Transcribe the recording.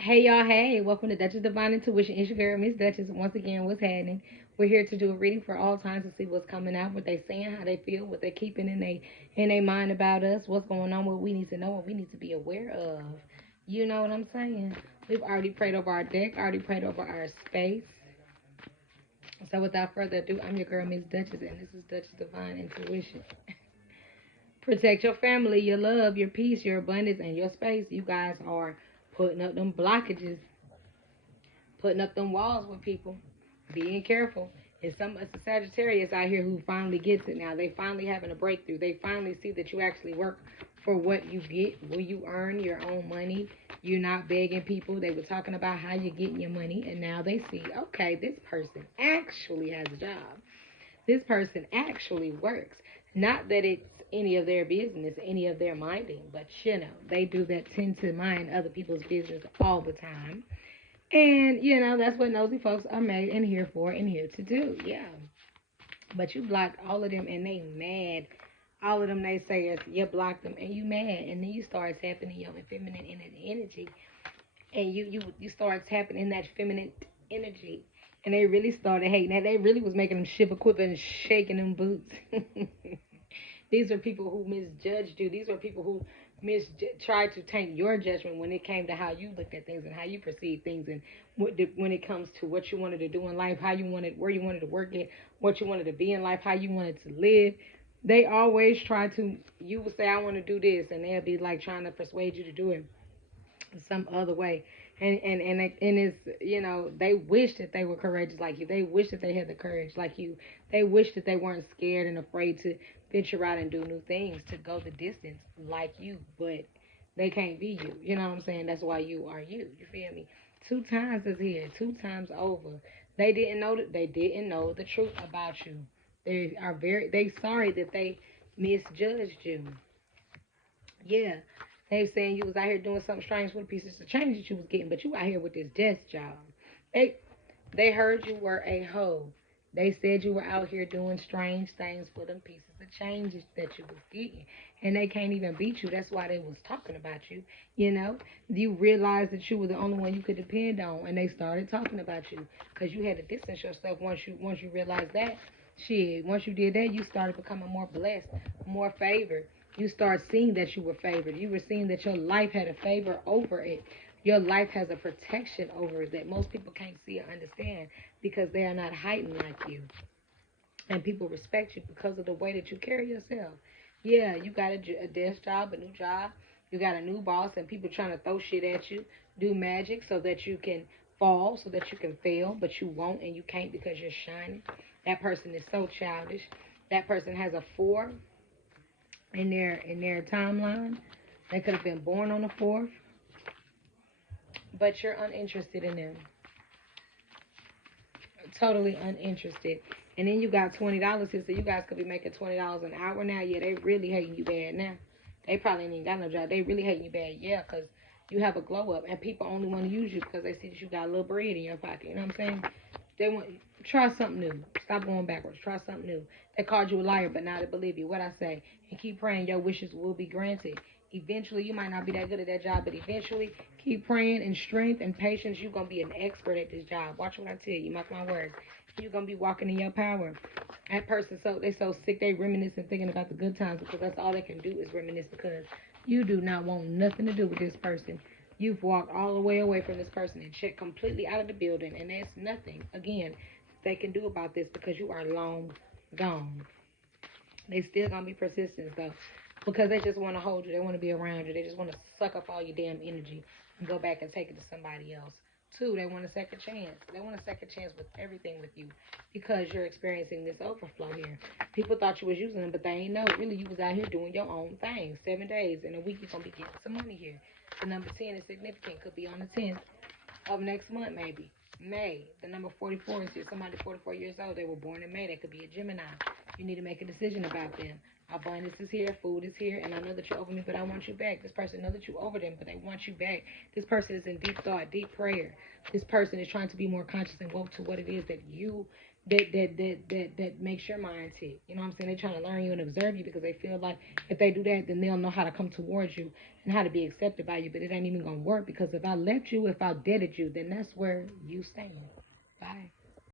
Hey y'all, hey, welcome to Duchess Divine Intuition. It's your girl, Miss Duchess. Once again, what's happening? We're here to do a reading for all times to see what's coming out, what they saying, how they feel, what they're keeping in their mind about us, what's going on, what we need to know, what we need to be aware of. You know what I'm saying? We've already prayed over our deck, already prayed over our space. So without further ado, I'm your girl, Miss Duchess, and this is Duchess Divine Intuition. Protect your family, your love, your peace, your abundance, and your space. You guys are putting up them blockages, putting up them walls with people, being careful. It's a Sagittarius out here who finally gets it now. They finally having a breakthrough. They finally see that you actually work for what you get, where you earn your own money. You're not begging people. They were talking about how you're getting your money, and now they see, okay, this person actually has a job. This person actually works. Not that it's any of their business, any of their minding, but they do that, tend to mind other people's business all the time. And, that's what nosy folks are made and here for and here to do. Yeah. But you blocked all of them and they mad. All of them naysayers, you blocked them and you mad. And then you start tapping in your feminine energy. And you start tapping in that feminine energy. And they really started hating that. They really was making them shiver, quiver, and shaking them boots. These are people who misjudged you. These are people who tried to taint your judgment when it came to how you looked at things and how you perceive things, and when it comes to what you wanted to do in life, how you wanted, where you wanted to work at, what you wanted to be in life, how you wanted to live. They always try to. You would say, "I want to do this," and they'll be like trying to persuade you to do it some other way. And it's, they wish that they were courageous like you. They wish that they had the courage like you. They wish that they weren't scared and afraid to venture out and do new things, to go the distance like you. But they can't be you. You know what I'm saying? That's why you are you. You feel me? Two times is here. Two times over. They didn't know the truth about you. They sorry that they misjudged you. Yeah. They saying you was out here doing something strange with the pieces of change that you was getting, but you out here with this desk job. They they heard you were a hoe. They said you were out here doing strange things for them pieces of change that you was getting. And they can't even beat you. That's why they was talking about you. You know? You realized that you were the only one you could depend on, and they started talking about you. Because you had to distance yourself once you realized that. Shit, once you did that, you started becoming more blessed, more favored. You start seeing that you were favored. You were seeing that your life had a favor over it. Your life has a protection over it that most people can't see or understand because they are not heightened like you. And people respect you because of the way that you carry yourself. Yeah, you got a desk job, a new job. You got a new boss, and people trying to throw shit at you, do magic so that you can fall, so that you can fail, but you won't and you can't because you're shining. That person is so childish. That person has a 4 in their timeline. They could have been born on the 4th, but you're uninterested in them. Totally uninterested. And then you got $20 here, so you guys could be making $20 an hour now. Yeah, they really hating you bad now. They probably ain't even got no job. They really hating you bad, yeah, because you have a glow up, and people only want to use you because they see that you got a little bread in your pocket. You know what I'm saying? They want try something new. Stop going backwards. Try something new. They called you a liar, but now they believe you. What I say, and keep praying. Your wishes will be granted. Eventually, you might not be that good at that job, but eventually, keep praying and strength and patience. You're gonna be an expert at this job. Watch what I tell you. Mark my words. You're gonna be walking in your power. That person, they so sick they reminisce and thinking about the good times because that's all they can do is reminisce because you do not want nothing to do with this person. You've walked all the way away from this person and checked completely out of the building, and there's nothing again they can do about this because you are long gone. They still gonna be persistent though, because they just want to hold you. They want to be around you. They just want to suck up all your damn energy and go back and take it to somebody else. Two, they want a second chance. They want a second chance with everything with you because you're experiencing this overflow here. People thought you was using them, but they ain't know. Really, you was out here doing your own thing. 7 days in a week, you're gonna be getting some money here. The number 10 is significant. Could be on the 10th of next month, maybe. May. The number 44 is here. Somebody 44 years old. They were born in May. They could be a Gemini. You need to make a decision about them. Abundance is here. Food is here. And I know that you're over me, but I want you back. This person knows that you're over them, but they want you back. This person is in deep thought, deep prayer. This person is trying to be more conscious and woke to what it is that you that makes your mind tick. You know what I'm saying? They're trying to learn you and observe you because they feel like if they do that, then they'll know how to come towards you and how to be accepted by you. But it ain't even gonna work because if I left you, if I deaded you, then that's where you stand. Bye.